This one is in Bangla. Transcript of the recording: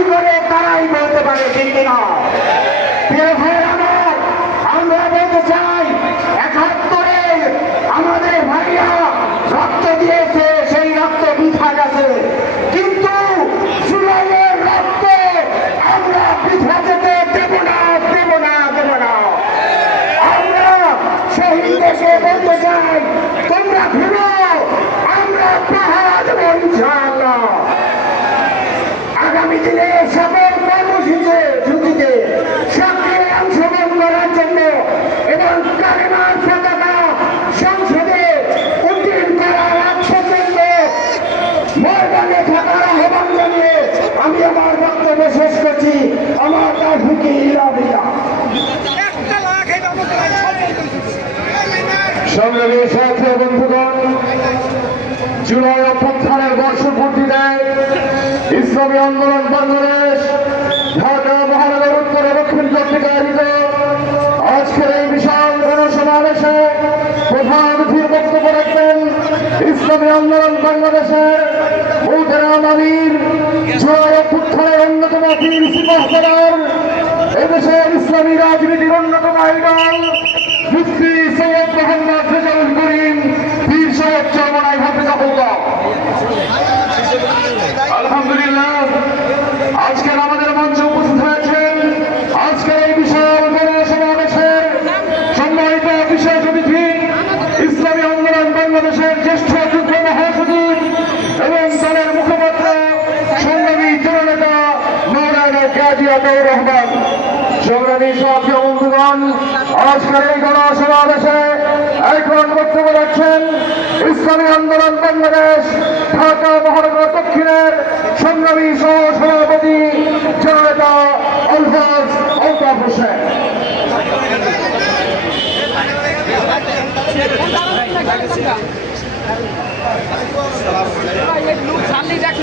বাড়ি করে তারাই বলতে পারে ঠিক কিনা। আমরা বলতে চাই ৭১-এ আমাদের ভাইরা রক্ত দিয়েছে, সেই রক্ত বৃথা গেছে, কিন্তু জুলাইয়ের রক্ত আমরা বৃথা যেতে দেব না, দেব না, দেব না। আমরা শহীদ দেশে বলতে চাই তোমরা ভুলো, আমরা পাহারা দেব ইনশাআল্লাহ। আগামী দিনে সকল কর্মসূচিতে সক্রিয় অংশগ্রহণ করার জন্য এবং কালেমার পতাকা সংসদে উত্তীর্ণ করার আগ পর্যন্ত ময়দানে থাকার আহ্বান জানিয়ে আমি আমার বক্তব্য শেষ করছি। আমার তাফিকি ইলাহিয়া। সংগ্রামী সাথী বন্ধুগণ, জুলাই অভ্যুত্থানের বর্ষপূর্তিতে ইসলামী আন্দোলন বাংলাদেশ ঢাকা মহানগর উত্তর ও দক্ষিণ কর্তৃক আয়োজিত আজকের এই বিশাল গণসমাবেশে প্রধান অতিথির বক্তব্য রাখবেন ইসলামী আন্দোলন বাংলাদেশের মুহতারাম আমির, জুলাই অভ্যুত্থানের অন্যতম পীর সিপাহসালার, এদেশের ইসলামী রাজনীতির অন্যতম আইডল মুফতি সৈয়দ মোহাম্মদ রেজাউল করিম পীর সাহেব চরমনাই হাফিজাহুল্লাহ। আলহামদুলিল্লাহ, আজকের আমাদের মঞ্চে উপস্থিত হয়েছেন আজকের এই বিশাল গণসমাবেশের সম্মানিত বিশেষ অতিথি ইসলামী আন্দোলন বাংলাদেশের জ্যেষ্ঠ যুগ্ম মহাসচিব এবং দলের মুখপাত্র সংগ্রামী জননেতা মাওলানা গাজী আতাউর রহমান। সংগ্রামী সাথী বন্ধুগণ, আজকের এই গণসমাবেশে এখন বক্তব্য রাখছেন ইসলামী আন্দোলন বাংলাদেশ ঢাকা মহানগর দক্ষিণের সংগ্রামী সহ সভাপতি জননেতা আলহাজ আলতাফ হোসেন। लोग सामने जाके